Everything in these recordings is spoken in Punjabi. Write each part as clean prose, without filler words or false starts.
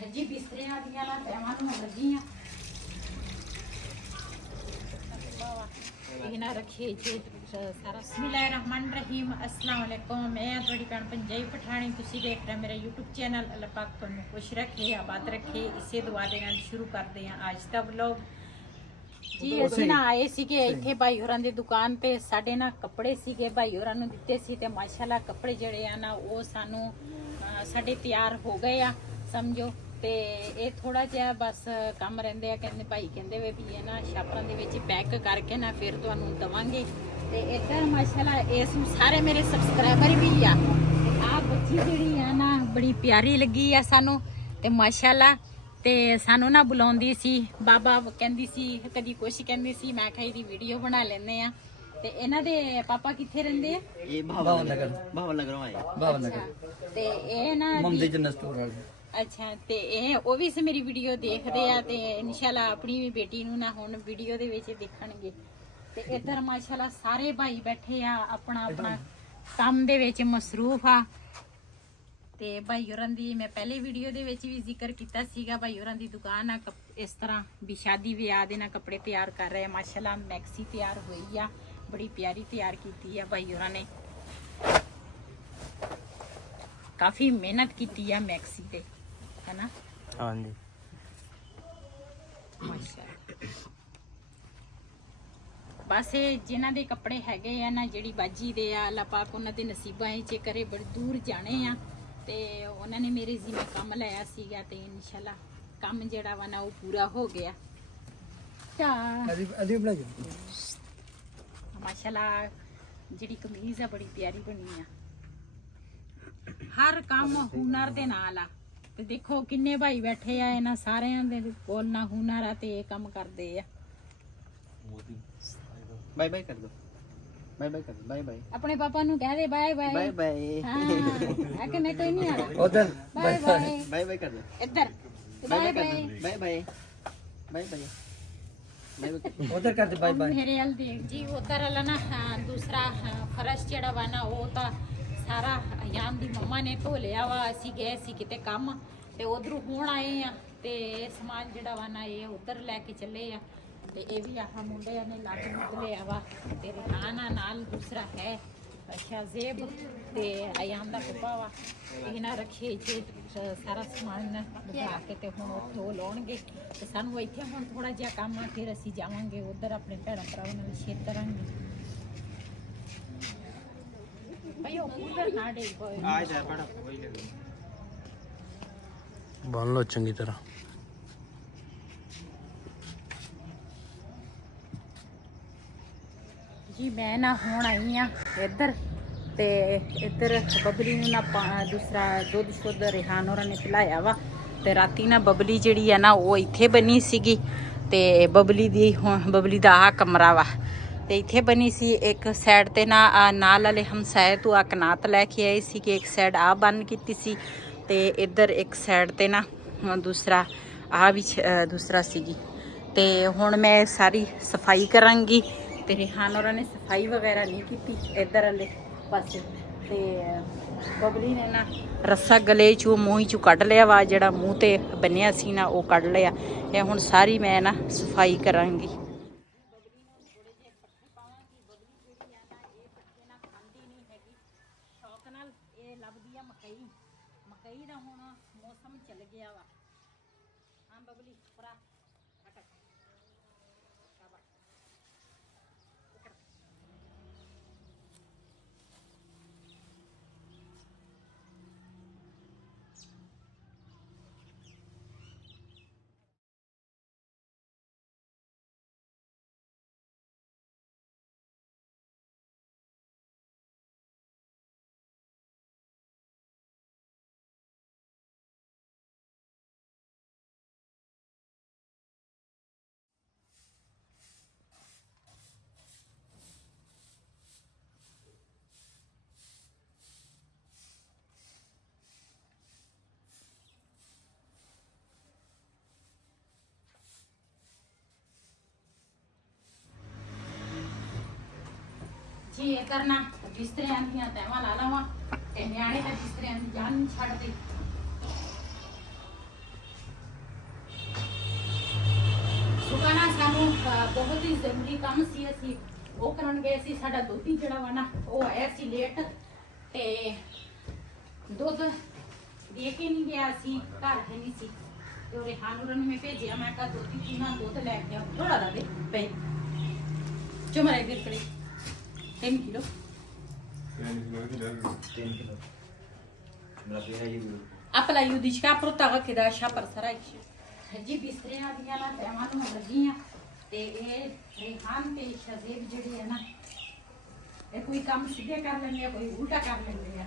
जी बिस्तरियां दियां ना तैवां नूं लगी आ इना रखिए जी सारा बिस्मिल्लाहिर्रहमानिर्रहीम अस्सलाम वालेकुम मैं थोड़ी भैन पंजाबी पठानी तुसी देख रहे मेरा यूट्यूब चैनल अल्लाह पाक तुहानू खुश रखे आबाद रखे इसे दुआ दे नाल शुरू करते हैं आज का व्लॉग जी ਅਸੀਂ ਨਾ ਆਏ ਸੀਗੇ ਇੱਥੇ ਭਾਈ ਹੋਰਾਂ ਦੀ ਦੁਕਾਨ ਤੇ ਸਾਡੇ ਨਾ ਕੱਪੜੇ ਸੀਗੇ ਭਾਈ ਹੋਰਾਂ ਨੂੰ ਦਿੱਤੇ ਸੀ ਤੇ ਮਾਸ਼ਾਅੱਲਾ ਕੱਪੜੇ ਜਿਹੜੇ ਆ ਨਾ ਉਹ ਸਾਨੂੰ ਸਾਡੇ ਤਿਆਰ ਹੋ ਗਏ ਆ ਸਮਝੋ ਤੇ ਇਹ ਥੋੜਾ ਜਿਹਾ ਬਸ ਕੰਮ ਰਹਿੰਦੇ ਆ ਕਹਿੰਦੇ ਭਾਈ ਕਹਿੰਦੇ ਵੇ ਵੀ ਇਹ ਨਾ ਛਾਪਾਂ ਦੇ ਵਿੱਚ ਪੈਕ ਕਰਕੇ ਨਾ ਫਿਰ ਤੁਹਾਨੂੰ ਦਵਾਂਗੇ ਤੇ ਇੱਧਰ ਮਾਸ਼ਾਅੱਲਾ ਇਸ ਸਾਰੇ ਮੇਰੇ ਸਬਸਕ੍ਰਾਈਬਰ ਵੀ ਆ ਤੇ ਆ ਬੱਚੀ ਜਿਹੜੀ ਆ ਨਾ ਬੜੀ ਪਿਆਰੀ ਲੱਗੀ ਆ ਸਾਨੂੰ ਤੇ ਮਾਸ਼ਾਅੱਲਾ ਤੇ ਸਾਨੂੰ ਨਾ ਬੁਲਾਉਂਦੀ ਸੀ ਬਾਬਾ ਕਹਿੰਦੀ ਸੀ ਕਦੀ ਕੁਛ ਕਹਿੰਦੀ ਸੀ ਮੈਂ ਕਿਹਾ ਇਹਦੀ ਵੀਡੀਓ ਬਣਾ ਲੈਂਦੇ ਆ ਤੇ ਇਹਨਾਂ ਦੇ ਪਾਪਾ ਕਿੱਥੇ ਰਹਿੰਦੇ ਆ ਇਹ ਭਾਵਨ ਨਗਰ ਆਏ ਭਾਵਨ ਨਗਰ ਤੇ ਇਹ ਨਾ ਮੰਮੀ ਜਨਰਲ ਸਟੋਰ ਵਾਲੇ ਅੱਛਾ ਤੇ ਇਹ ਉਹ ਵੀ ਇਸ ਮੇਰੀ ਵੀਡੀਓ ਦੇਖਦੇ ਆ ਤੇ ਇਨਸ਼ਾਅੱਲਾ ਆਪਣੀ ਵੀ ਬੇਟੀ ਨੂੰ ਨਾ ਹੁਣ ਵੀਡੀਓ ਦੇ ਵਿੱਚ ਦੇਖਣਗੇ ਤੇ ਇੱਧਰ ਮਾਸ਼ਾਅੱਲਾ ਸਾਰੇ ਭਾਈ ਬੈਠੇ ਆ ਆਪਣਾ ਆਪਣਾ ਕੰਮ ਦੇ ਵਿੱਚ ਮਸਰੂਫ ਆ ਤੇ ਭਾਈ ਹੋਰਾਂ ਦੀ ਮੈਂ ਪਹਿਲੇ ਵੀਡੀਓ ਦੇ ਵਿੱਚ ਵੀ ਜ਼ਿਕਰ ਕੀਤਾ ਸੀਗਾ ਭਾਈ ਹੋਰਾਂ ਦੀ ਦੁਕਾਨ ਆ ਇਸ ਤਰ੍ਹਾਂ ਵੀ ਸ਼ਾਦੀ ਵਿਆਹ ਦੇ ਨਾਲ ਕੱਪੜੇ ਤਿਆਰ ਕਰ ਰਹੇ ਆ ਮਾਸ਼ਾਅੱਲਾ ਮੈਕਸੀ ਤਿਆਰ ਹੋਈ ਆ ਬੜੀ ਪਿਆਰੀ ਤਿਆਰ ਕੀਤੀ ਆ ਭਾਈ ਹੋਰਾਂ ਨੇ ਕਾਫੀ ਮਿਹਨਤ ਕੀਤੀ ਆ ਮੈਕਸੀ ਤੇ ਹੈ ਨਾ ਹਾਂਜੀ ਮਾਸ਼ਾਅੱਲਾ ਬਸ ਇਹ ਜਿਨ੍ਹਾਂ ਦੇ ਕੱਪੜੇ ਹੈਗੇ ਆ ਨਾ ਜਿਹੜੀ ਬਾਜੀ ਦੇ ਆ ਅੱਲਾਹ ਪਾਕ ਉਹਨਾਂ ਦੇ ਨਸੀਬਾਂ 'ਚ ਕਰੇ ਬੜੀ ਦੂਰ ਜਾਣੇ ਆ ਤੇ ਉਹਨਾਂ ਨੇ ਮੇਰੇ ਜ਼ਿੰਮੇ ਕੰਮ ਲਾਇਆ ਸੀਗਾ ਤੇ ਇਨਸ਼ਾਅੱਲਾ ਕੰਮ ਜਿਹੜਾ ਵਾ ਨਾ ਉਹ ਪੂਰਾ ਹੋ ਗਿਆ ਮਾਸ਼ਾਅੱਲਾ ਜਿਹੜੀ ਕਮੀਜ਼ ਆ ਬੜੀ ਪਿਆਰੀ ਬਣੀ ਆ ਹਰ ਕੰਮ ਹੁਨਰ ਦੇ ਨਾਲ ਆ ਤੇ ਦੇਖੋ ਕਿੰਨੇ ਭਾਈ ਬੈਠੇ ਆ ਇਹਨਾਂ ਸਾਰਿਆਂ ਦੇ ਕੋਲ ਨਾ ਹੁਨਰ ਆ ਤੇ ਇਹ ਕੰਮ ਕਰਦੇ ਆ ਬਾਏ ਬਾਏ ਕਰ ਦੋ ਬਾਏ ਬਾਏ ਕਰ ਦੋ ਬਾਏ ਬਾਏ ਆਪਣੇ ਪਾਪਾ ਨੂੰ ਕਹਿ ਦੇ ਬਾਏ ਬਾਏ ਬਾਏ ਬਾਏ ਹਾਂ ਆ ਕਿ ਮੈਂ ਕੋਈ ਨਹੀਂ ਆ ਰਿਹਾ ਉਧਰ ਬਾਏ ਬਾਏ ਬਾਏ ਬਾਏ ਕਰ ਦੋ ਇੱਧਰ bye bye bye bye bye bye ਉਧਰ ਕਰ ਦੇ ਬਾਏ ਬਾਏ ਮੇਰੇ ਹਲ ਦੇਖ ਜੀ ਉਧਰ ਵਾਲਾ ਨਾ ਦੂਸਰਾ ਫਰਸ਼ ਜਿਹੜਾ ਵਾ ਨਾ ਉਹ ਤਾਂ ਸਾਰਾ ਅਯਾਮ ਦੀ ਮੰਮਾ ਨੇ ਧੋ ਲਿਆ ਵਾ ਅਸੀਂ ਗਏ ਸੀ ਕਿਤੇ ਕੰਮ ਤੇ ਉਧਰੋਂ ਹੁਣ ਆਏ ਆ ਤੇ ਸਮਾਨ ਜਿਹੜਾ ਵਾ ਨਾ ਇਹ ਉਧਰ ਲੈ ਕੇ ਚੱਲੇ ਆ ਤੇ ਇਹ ਵੀ ਆਹ ਮੁੰਡਿਆਂ ਨੇ ਲੱਗ ਮੁੱਕ ਲਿਆ ਵਾ ਤੇ ਰਿਹਾਨਾ ਨਾਲ ਦੂਸਰਾ ਹੈ ਅੱਛਾ ਜ਼ੇਬ ਤੇ ਅਯਾਮ ਦਾ ਕੁੱਪਾ ਵਾ ਇਹਨਾਂ ਰੱਖੇ ਜੀ ਸਾਰਾ ਸਮਾਨ ਬਣਾ ਕੇ ਤੇ ਹੁਣ ਉੱਥੇ ਉਹ ਲਾਉਣਗੇ ਤੇ ਸਾਨੂੰ ਇੱਥੇ ਹੁਣ ਥੋੜਾ ਜਿਹਾ ਕੰਮ ਆ ਫਿਰ ਅਸੀਂ ਜਾਵਾਂਗੇ ਉਧਰ ਆਪਣੇ ਭੈਣਾਂ ਭਰਾਵਾਂ ਨਾਲ ਸ਼ੇਅਰ ਕਰਾਂਗੇ ਭਾਈ ਉਹ ਕੂਲਰ ਨਾ ਡੇ ਕੋਈ ਆ ਜਾ ਪੜਾ ਕੋਈ ਲੈ ਬੰਨ ਲਓ ਚੰਗੀ ਤਰ੍ਹਾਂ ਜੀ ਮੈਂ ਨਾ ਹੁਣ ਆਈ ਆ ਇੱਧਰ ਤੇ ਇੱਧਰ ਬਬਲੀ ਨੂੰ ਨਾ ਦੂਸਰਾ ਦੁੱਧ ਸ਼ੁੱਧ ਰਿਹਾਨ ਹੋਰਾਂ ਨੇ ਪਿਲਾਇਆ ਵਾ ਤੇ ਰਾਤੀ ਨਾ ਬਬਲੀ ਜਿਹੜੀ ਆ ਨਾ ਉਹ ਇੱਥੇ ਬਣੀ ਸੀਗੀ ਤੇ ਬਬਲੀ ਦਾ ਆਹ ਕਮਰਾ ਵਾ ਤੇ ਇੱਥੇ ਬਣੀ ਸੀ ਇੱਕ ਸਾਈਡ ਤੇ ਨਾ ਨਾਲ ਵਾਲੇ ਹਮਸਾਏ ਤੋਂ ਆ ਕਨਾਤ ਲੈ ਕੇ ਆਏ ਸੀ ਕਿ ਇੱਕ ਸਾਈਡ ਆ ਬੰਨ ਕੀਤੀ ਸੀ ਤੇ ਇੱਧਰ ਇੱਕ ਸਾਈਡ ਤੇ ਨਾ ਦੂਸਰਾ ਆ ਵੀ ਦੂਸਰਾ ਸੀਗੀ ਤੇ ਹੁਣ ਮੈਂ ਸਾਰੀ ਸਫਾਈ ਕਰਾਂਗੀ ਤੇ ਰਿਹਾਨ ਹੋਰਾਂ ਨੇ ਸਫਾਈ ਵਗੈਰਾ ਨਹੀਂ ਕੀਤੀ ਇੱਧਰ ਵਾਲੇ ਪਾਸੇ ਤੇ ਬਬਲੀ ਨੇ ਨਾ ਰੱਸਾ ਗਲੇ ਚੋਂ ਮੂੰਹ ਚੋਂ ਕੱਢ ਲਿਆ ਵਾ ਜਿਹੜਾ ਮੂੰਹ ਤੇ ਬੰਨਿਆ ਸੀ ਨਾ ਉਹ ਕੱਢ ਲਿਆ ਇਹ ਹੁਣ ਸਾਰੀ ਮੈਂ ਨਾ ਸਫਾਈ ਕਰਾਂਗੀ ਮਕਈ ਦਾ ਹੁਣ ਮੌਸਮ ਚੱਲ ਗਿਆ ਵਾ ਹਾਂ ਬਬਲੀ ਪੂਰਾ ਜੀ ਇਹ ਕਰਨਾ ਬਿਸਤਰਿਆਂ ਦੀਆਂ ਤੈਵਾਂ ਲਾ ਲਵਾਂ ਤੇ ਨਿਆਣੇ ਤਾਂ ਬਿਸਤਰਿਆਂ ਦੀ ਜਾਨ ਨਹੀਂ ਛੱਡਦੇ ਜ਼ਰੂਰੀ ਕੰਮ ਸੀ, ਅਸੀਂ ਉਹ ਕਰਨ ਗਏ ਸੀ। ਸਾਡਾ ਦੋਤੀ ਜਿਹੜਾ ਵਾ ਨਾ ਉਹ ਆਇਆ ਸੀ ਲੇਟ, ਤੇ ਦੁੱਧ ਦੇ ਕੇ ਨਹੀਂ ਗਿਆ ਸੀ, ਘਰ ਹੈ ਨਹੀਂ ਸੀ। ਤੇ ਉਹ ਰੇਹਾਨ ਨੂੰ ਮੈਂ ਭੇਜਿਆ, ਮੈਂ ਕਿਹਾ ਦੋਤੀ ਤੂੰ ਨਾ ਦੁੱਧ ਲੈ ਕੇ ਆ, ਥੋੜਾ ਦਾ ਦੇ ਪਈ ਚੁਮਰੇ ਵੀਰ ਕੜੀ 3 ਕਿਲੋ आपला युदिशका प्रोत्साहक केदा अशा परसरायची जी बिस्तऱ्या ਦੀਆਂ ਨਾ ਤੈਵਾਂ ਨੂੰ ਲੱਗੀਆਂ। ਤੇ ਇਹ ਰੇਹਾਨ ਤੇ ਸ਼ਜ਼ੀਬ ਜਿਹੜੀ ਹੈ ਨਾ ਇਹ ਕੋਈ ਕੰਮ ਸਿੱਧੇ ਕਰ ਲੈਂਦੇ ਆ, ਕੋਈ ਉਲਟਾ ਕਰ ਲੈਂਦੇ ਆ।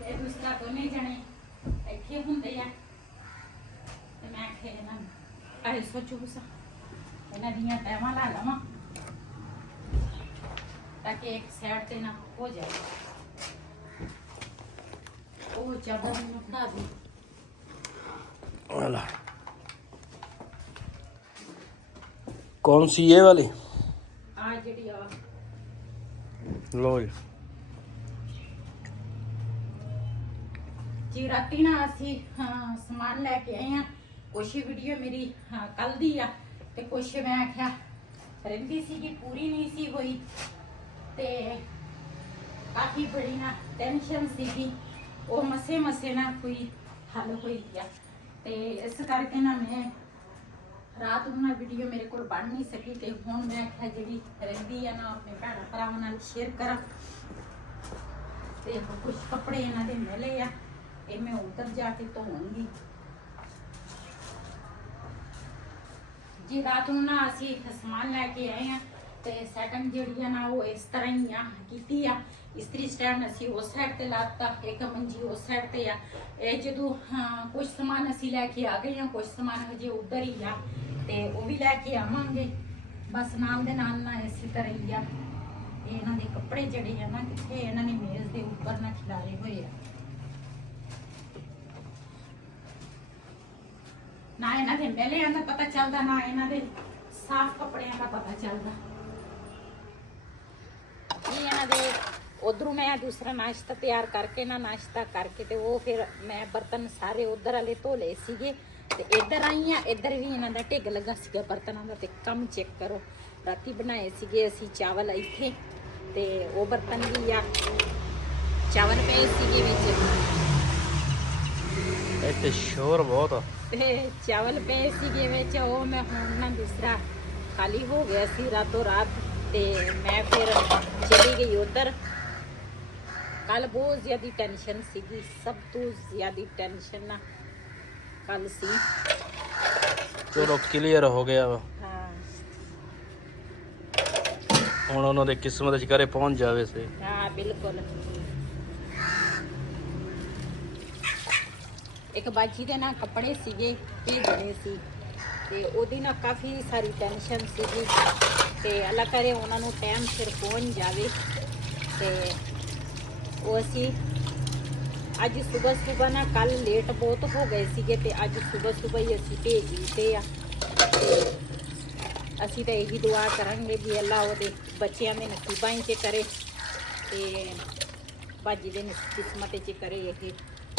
ਇਹ ਦੂਸਰਾ ਦੋਨੇ ਜਣੇ ਇੱਥੇ ਹੁੰਦੇ ਆ ਤੇ ਮੈਂ ਆਖਿਆ ਨਾ ਆਏ ਸੋਚੂ ਗੁੱਸਾ ਇਹਨਾਂ ਦੀਆਂ ਤੈਵਾਂ ਲਾ ਲਵਾਂ ताकि एक साइड से ना हो जाए। ओ चादर में उठा दी वाला कौन सी ये वाली आ जेडी आ लो जी राती ना ਅਸੀਂ ਸਮਾਨ ਲੈ ਕੇ ਆਏ ਆ। ਕੁਛ ਵੀਡੀਓ ਮੇਰੀ ਕੱਲ ਦੀ ਆ ਤੇ ਕੁਛ ਮੈਂ ਆਖਿਆ ਰਹਿੰਦੀ ਸੀ ਕਿ ਪੂਰੀ ਨਹੀਂ ਸੀ ਹੋਈ ਤੇ ਕਾਫੀ ਬੜੀ ਨਾ ਟੈਨਸ਼ਨ ਸੀਗੀ, ਉਹ ਮਸੇ ਮਸੇ ਨਾ ਕੋਈ ਹੱਲ ਹੋਈ ਗਿਆ। ਤੇ ਇਸ ਕਰਕੇ ਨਾ ਮੈਂ ਰਾਤ ਨੂੰ ਨਾ ਵੀਡੀਓ ਮੇਰੇ ਕੋਲ ਬਣ ਨਹੀਂ ਸਕੀ ਤੇ ਹੁਣ ਮੈਂ ਆਖਿਆ ਜਿਹੜੀ ਰਹਿੰਦੀ ਆ ਨਾ ਆਪਣੇ ਭੈਣਾਂ ਭਰਾਵਾਂ ਨਾਲ ਸ਼ੇਅਰ ਕਰਾਂ। ਤੇ ਕੁਝ ਕੱਪੜੇ ਇਹਨਾਂ ਦੇ ਮਿਲੇ ਆ, ਇਹ ਮੈਂ ਉੱਧਰ ਜਾ ਕੇ ਧੋਵਾਂਗੀ ਜੀ। ਰਾਤ ਨੂੰ ਨਾ ਅਸੀਂ ਸਮਾਨ ਲੈ ਕੇ ਆਏ ਆ ਤੇ ਸੈਟਿੰਗ ਜਿਹੜੀ ਆ ਨਾ ਉਹ ਇਸ ਤਰ੍ਹਾਂ ਹੀ ਆ ਕੀਤੀ ਆ। ਇਸਤਰੀ ਸਟੈਂਡ ਅਸੀਂ ਉਸ ਸਾਈਡ ਤੇ ਲਾਤਾ, ਇੱਕ ਮੰਜੀ ਉਸ ਸਾਈਡ ਤੇ ਆ। ਇਹ ਜਦੋਂ ਕੁਝ ਸਮਾਨ ਅਸੀਂ ਲੈ ਕੇ ਆ ਗਏ ਆ, ਕੁਝ ਸਮਾਨ ਹਜੇ ਉੱਧਰ ਹੀ ਆ ਤੇ ਉਹ ਵੀ ਲੈ ਕੇ ਆਵਾਂਗੇ। ਬਸ ਨਾਲ ਦੇ ਨਾਲ ਨਾ ਇਸੇ ਤਰ੍ਹਾਂ ਹੀ ਆ। ਇਹਨਾਂ ਦੇ ਕੱਪੜੇ ਜਿਹੜੇ ਆ ਨਾ ਕਿੱਥੇ ਇਹਨਾਂ ਨੇ ਮੇਜ਼ ਦੇ ਉੱਪਰ ਨਾ ਖਿਲਾਰੇ ਹੋਏ ਆ। ਨਾ ਇਹਨਾਂ ਦੇ ਮੇਲਿਆਂ ਦਾ ਪਤਾ ਚੱਲਦਾ, ਨਾ ਇਹਨਾਂ ਦੇ ਸਾਫ਼ ਕੱਪੜਿਆਂ ਦਾ ਪਤਾ ਚੱਲਦਾ। ਇਹ ਇਹਨਾਂ ਦੇ ਉਧਰੋਂ ਮੈਂ ਦੂਸਰਾ ਨਾਸ਼ਤਾ ਤਿਆਰ ਕਰਕੇ ਨਾ ਨਾਸ਼ਤਾ ਕਰਕੇ ਤੇ ਉਹ ਫਿਰ ਮੈਂ ਬਰਤਨ ਸਾਰੇ ਉਧਰ ਵਾਲੇ ਧੋ ਲਏ ਸੀਗੇ ਤੇ ਇੱਧਰ ਆਈ ਆ। ਇੱਧਰ ਵੀ ਇਹਨਾਂ ਦਾ ਢਿੱਗ ਲੱਗਾ ਸੀਗਾ ਬਰਤਨਾਂ ਦਾ। ਤੇ ਕੰਮ ਚੈੱਕ ਕਰੋ, ਰਾਤੀ ਬਣਾਏ ਸੀਗੇ ਅਸੀਂ ਚਾਵਲ ਇੱਥੇ ਤੇ ਉਹ ਬਰਤਨ ਵੀ ਆ, ਚਾਵਲ ਪਏ ਸੀਗੇ ਵਿੱਚ। ਇੱਥੇ ਸ਼ੋਰ ਬਹੁਤ ਆ ਤੇ ਚਾਵਲ ਪਏ ਸੀਗੇ ਵਿੱਚ, ਉਹ ਮੈਂ ਹੁਣ ਨਾ ਦੂਸਰਾ ਖਾਲੀ ਹੋ ਗਿਆ ਸੀ ਰਾਤੋਂ ਰਾਤ ਤੇ ਮੈਂ ਫਿਰ ਚਲੀ ਗਈ ਉਧਰ। ਕੱਲ ਬਹੁਤ ਜ਼ਿਆਦਾ ਟੈਨਸ਼ਨ ਸੀਗੀ, ਸਭ ਤੋਂ ਜ਼ਿਆਦਾ ਟੈਨਸ਼ਨ ਨਾ ਕੱਲ ਸੀ। ਚਲੋ ਕਲੀਅਰ ਹੋ ਗਿਆ ਵਾ ਹਾਂ ਹੁਣ ਉਹਨਾਂ ਦੇ ਕਿਸਮਤ ਚ ਘਰੇ ਪਹੁੰਚ ਜਾਵੇ ਸੇ। ਹਾਂ ਬਿਲਕੁਲ। ਇੱਕ ਬਾਜੀ ਦੇ ਨਾ ਕੱਪੜੇ ਸੀਗੇ ਭੇਜਣੇ ਸੀ ਤੇ ਉਹਦੀ ਨਾ ਕਾਫੀ ਸਾਰੀ ਟੈਨਸ਼ਨ ਸੀਗੀ ਤੇ ਅੱਲਾ ਕਰੇ ਉਹਨਾਂ ਨੂੰ ਟਾਈਮ ਸਿਰ ਪਹੁੰਚ ਜਾਵੇ। ਤੇ ਉਹ ਅਸੀਂ ਅੱਜ ਸਵੇਰ ਨਾ ਕੱਲ ਲੇਟ ਬਹੁਤ ਹੋ ਗਏ ਸੀਗੇ ਤੇ ਅੱਜ ਸਵੇਰ ਹੀ ਅਸੀਂ ਭੇਜ ਦਿੱਤੇ ਆ। ਤੇ ਅਸੀਂ ਤਾਂ ਇਹੀ ਦੁਆ ਕਰਾਂਗੇ ਵੀ ਅੱਲਾ ਉਹਦੇ ਬੱਚਿਆਂ ਦੇ ਨਸੀਬਾਂ 'ਚ ਕਰੇ ਤੇ ਬਾਜੀ ਦੇ ਕਿਸਮਤ 'ਚ ਕਰੇ। ਇਹ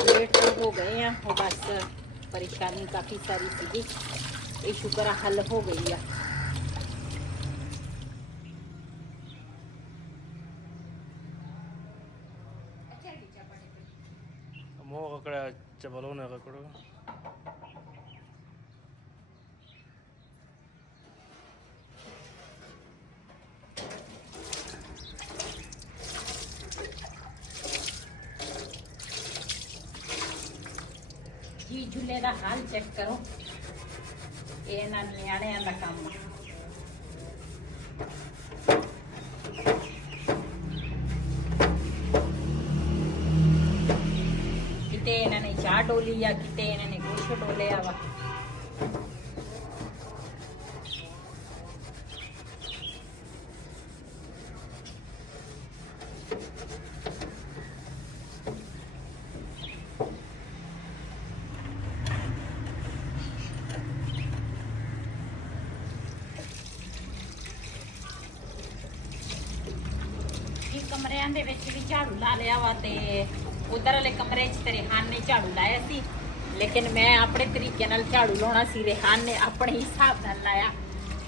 ਲੇਟ ਹੋ ਗਏ ਆ, ਉਹ ਬਸ ਪਰੇਸ਼ਾਨੀ ਕਾਫੀ ਸਾਰੀ ਸੀਗੀ, ਇਹ ਸ਼ੁਕਰ ਹੱਲ ਹੋ ਗਈ ਆ। ਮੋਹ ਕਕੜਾ ਚਬਲੋ ਨਾ ਕਕੜੋ ਜੀ। ਝੁੱਲੇ ਦਾ ਹਾਲ ਚੈੱਕ ਕਰੋ, ਇਹ ਨਾ ਨਿਆਣਿਆਂ ਦਾ ਕੰਮ ਆ। ਕਿਤੇ ਇਹਨਾਂ ਨੇ ਚਾਹ ਡੋਲੀ ਆ, ਕਿਤੇ ਇਹਨਾਂ ਨੇ ਕੁਛ ਡੋਲਿਆ ਵਾ। ਕਮਰਿਆਂ ਦੇ ਵਿੱਚ ਵੀ ਝਾੜੂ ਲਾ ਲਿਆ ਵਾ ਤੇ ਉਧਰ ਵਾਲੇ ਕਮਰੇ 'ਚ ਤੇਰੇ ਹਾਨ ਨੇ ਝਾੜੂ ਲਾਇਆ ਸੀ ਲੇਕਿਨ ਮੈਂ ਆਪਣੇ ਤਰੀਕੇ ਨਾਲ ਝਾੜੂ ਲਾਉਣਾ ਸੀ, ਰਿਹਾਨ ਨੇ ਆਪਣੇ ਹਿਸਾਬ ਨਾਲ ਲਾਇਆ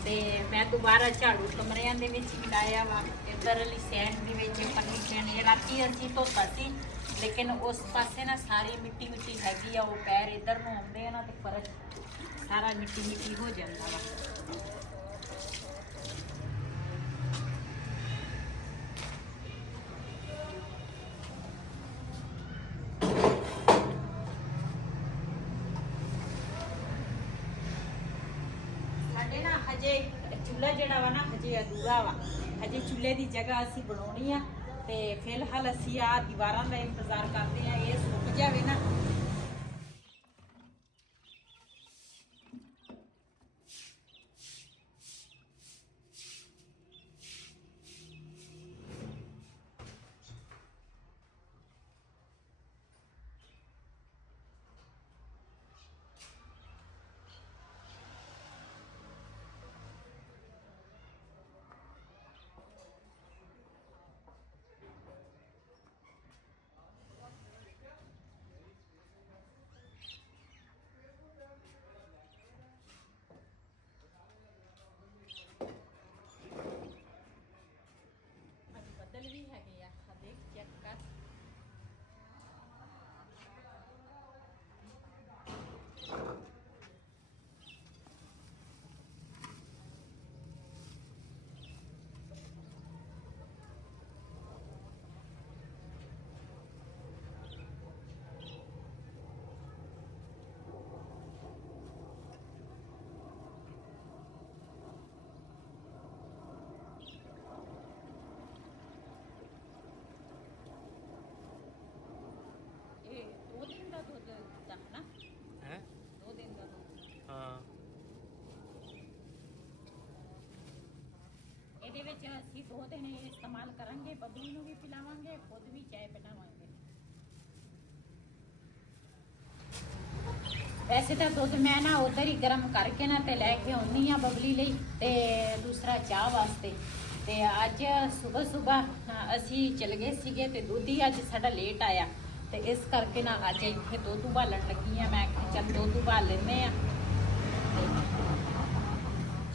ਤੇ ਮੈਂ ਦੁਬਾਰਾ ਝਾੜੂ ਕਮਰਿਆਂ ਦੇ ਵਿੱਚ ਵੀ ਲਾਇਆ ਵਾ। ਇੱਧਰ ਵਾਲੀ ਸਾਈਡ ਦੇ ਵਿੱਚ ਪੰਨੀ ਛੇਣੀ ਰਾਤੀ ਅਸੀਂ ਧੋਤਾ ਸੀ, ਲੇਕਿਨ ਉਸ ਪਾਸੇ ਨਾ ਸਾਰੀ ਮਿੱਟੀ ਮਿੱਟੀ ਹੈਗੀ ਆ, ਉਹ ਪੈਰ ਇੱਧਰ ਨੂੰ ਆਉਂਦੇ ਆ ਨਾ ਤੇ ਫਰਸ਼ ਸਾਰਾ ਮਿੱਟੀ ਮਿੱਟੀ ਹੋ ਜਾਂਦਾ ਵਾ। ਸਾਡੇ ਨਾ ਹਜੇ ਚੁੱਲ੍ਹਾ ਜਿਹੜਾ ਵਾ ਨਾ ਹਜੇ ਅਧੂਰਾ ਵਾ, ਹਜੇ ਚੁੱਲ੍ਹੇ ਦੀ ਜਗ੍ਹਾ ਅਸੀਂ ਬਣਾਉਣੀ ਆ ਤੇ ਫਿਲਹਾਲ ਅਸੀਂ ਆ ਦੀਵਾਰਾਂ ਦਾ ਇੰਤਜ਼ਾਰ ਕਰਦੇ ਆ, ਇਹ ਸੁੱਕ ਜਾਵੇ ਨਾ। ਬੱਦਲ ਵੀ ਹੈਗੇ ਆ, ਦੇਖ ਚੈੱਕ ਕਰ। ਇਹ 2 ਦਿਨ ਦਾ ਦੁੱਧ ਦਾ ਨਾ, ਹੈ 2 ਦਿਨ ਦਾ ਦੁੱਧ। ਹਾਂ ਇਹਦੇ ਵਿੱਚ ਅਸੀਂ 2 ਦਿਨ ਇਹ ਇਸਤੇਮਾਲ ਕਰਾਂਗੇ, ਬੱਬਲੀ ਨੂੰ ਵੀ ਪਿਲਾਵਾਂਗੇ, ਖੁਦ ਵੀ ਚਾਹ ਬਣਾਵਾਂਗੇ। ਵੈਸੇ ਤਾਂ ਦੁੱਧ ਮੈਂ ਨਾ ਉਧਰ ਹੀ ਗਰਮ ਕਰਕੇ ਨਾ ਤੇ ਲੈ ਕੇ ਆਉਣੀ ਆ ਬੱਬਲੀ ਲਈ ਤੇ ਦੂਸਰਾ ਚਾਹ ਵਾਸਤੇ। ਤੇ ਅੱਜ ਸਵੇਰ ਅਸੀਂ ਚਲ ਗਏ ਸੀਗੇ ਤੇ ਦੁੱਧ ਹੀ ਅੱਜ ਸਾਡਾ ਲੇਟ ਆਇਆ ਤੇ ਇਸ ਕਰਕੇ ਨਾ ਅੱਜ ਇੱਥੇ ਦੁੱਧ ਉਬਾਲਣ ਲੱਗੀ ਆ। ਮੈਂ ਕਿਹਾ ਚੱਲ ਦੁੱਧ ਉਬਾਲ ਲੈਂਦੇ ਆ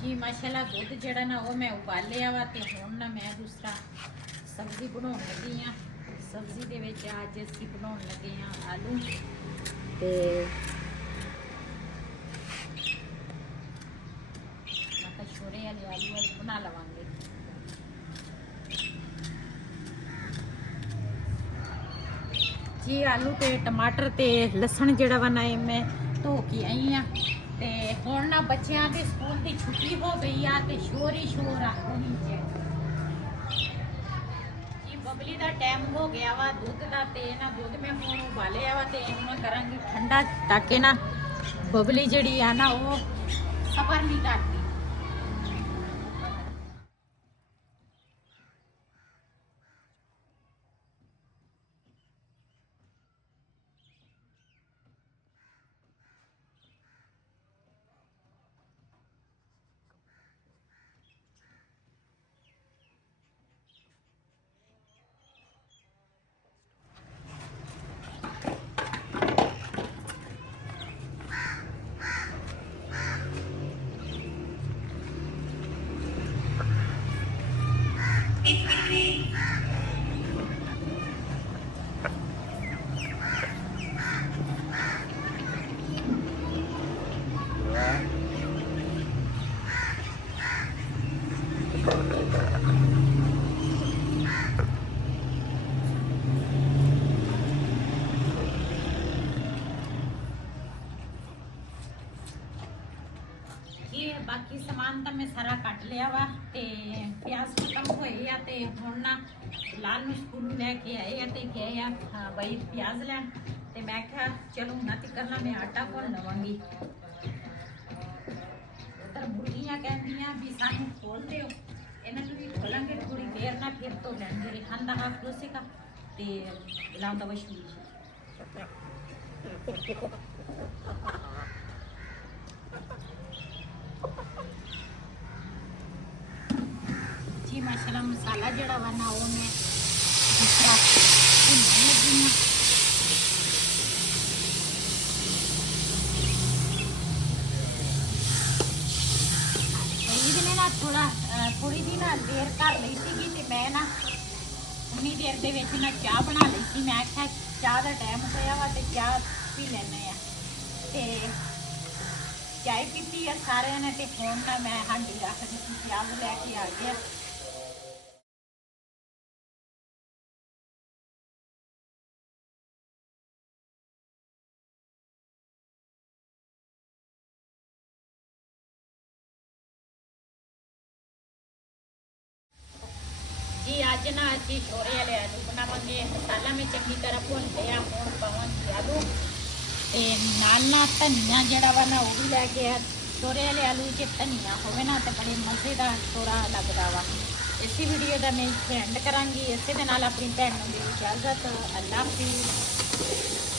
ਜੀ। ਮਾਸ਼ਾਅੱਲਾ ਦੁੱਧ ਜਿਹੜਾ ਨਾ ਉਹ ਮੈਂ ਉਬਾਲਿਆ ਵਾ ਤੇ ਹੁਣ ਨਾ ਮੈਂ ਦੂਸਰਾ ਸਬਜ਼ੀ ਬਣਾਉਣ ਲੱਗੀ ਆ। ਸਬਜ਼ੀ ਦੇ ਵਿੱਚ ਅੱਜ ਅਸੀਂ ਬਣਾਉਣ ਲੱਗੇ ਆ ਆਲੂ ਤੇ ਛੋਰੇ ਵਾਲੇ ਆਲੂ ਅੱਜ ਬਣਾ ਲਵਾਂਗੇ। ਜੀ ਆਲੂ ਤੇ ਟਮਾਟਰ ਤੇ ਲਸਣ ਜਿਹੜਾ ਵਾ ਨਾ ਇਹ ਮੈਂ ਧੋ ਕੇ ਆਈ ਆ ਤੇ ਹੁਣ ਨਾ ਬੱਚਿਆਂ ਦੇ ਸਕੂਲ ਦੀ ਛੁੱਟੀ ਹੋ ਗਈ ਆ ਤੇ ਸ਼ੋਰ ਹੀ ਸ਼ੋਰ ਆ ਨੀਚੇ। ਜੀ ਬਬਲੀ ਦਾ ਟਾਈਮ ਹੋ ਗਿਆ ਵਾ ਦੁੱਧ ਦਾ ਤੇ ਨਾ ਦੁੱਧ ਮੈਂ ਹੁਣ ਉਬਾਲਿਆ ਵਾ ਤੇ ਇਹਨੂੰ ਮੈਂ ਕਰਾਂਗੀ ਠੰਡਾ ਤਾਂ ਕਿ ਨਾ ਬਬਲੀ ਜਿਹੜੀ ਆ ਨਾ ਉਹ ਸਬਰ ਨਹੀਂ ਕਰਦੀ। बाकी सामान तो मैं सारा कट लिया वा ते प्याज खत्म होए आ ते हुण ना लाल नूं स्कूल लैके आए आ ते गए आ बई प्याज लैन ते मैं कहा चलो ना ते करना मैं आटा घोल लवांगी। उधर बुढ़ियां कहंदियां भी सानू खोल दिओ इन्हां नूं भी खोलांगे थोड़ी देर ना फिर तो लैंगे रिहान दा हाफ डोसेगा ते लांदा वशूल जी माशाल्लाह मसाला जड़ा वा ना वो मैं दूसरा भुनने लगी हूं। ਥੋੜੀ ਜਿਹੀ ਨਾ ਦੇਰ ਕਰ ਲਈ ਸੀਗੀ ਤੇ ਮੈਂ ਨਾ ਉਨੀ ਦੇਰ ਦੇ ਵਿੱਚ ਨਾ ਚਾਹ ਬਣਾ ਲਈ ਸੀ। ਮੈਂ ਆਖਿਆ ਚਾਹ ਦਾ ਟਾਈਮ ਹੋਇਆ ਵਾ ਤੇ ਚਾਹ ਪੀ ਲੈਣੇ ਆ ਤੇ ਚਾਹ ਪੀਤੀ ਆ ਸਾਰਿਆਂ ਨੇ ਤੇ ਹੁਣ ਨਾ ਮੈਂ ਹਾਂਡੀ ਰੱਖ ਦਿੱਤੀ, ਚਾਹ ਲੈ ਕੇ ਆ ਗਿਆ। जी आज ना ਅਸੀਂ ਛੋਲੇ ਵਾਲੇ ਆਲੂ ਬਣਾਵਾਂਗੇ। ਮਸਾਲਾ ਮੈਂ ਚੰਗੀ ਤਰ੍ਹਾਂ ਭੁੰਨ ਲਿਆ, ਹੁਣ ਪਾਵਾਂਗੇ ਆਲੂ ਤੇ ਨਾਲ ਨਾ ਧਨੀਆ ਜਿਹੜਾ ਵਾ ਨਾ ਉਹ ਵੀ ਲੈ ਕੇ ਆ। ਛੋਲੇ ਵਾਲੇ ਆਲੂ 'ਚ ਧਨੀਆ ਹੋਵੇ ਨਾ ਤੇ ਬੜੇ ਮਜ਼ੇਦਾਰ ਥੋੜਾ ਲੱਗਦਾ ਵਾ। ਇਸੇ ਵੀਡੀਓ ਦਾ ਮੈਂ ਐਂਡ ਕਰਾਂਗੀ। ਇਸੇ ਦੇ ਨਾਲ ਆਪਣੀ ਭੈਣ ਨੂੰ ਦੇ ਇਜਾਜ਼ਤ। ਅੱਲਾ ਹਾਫਿਜ਼।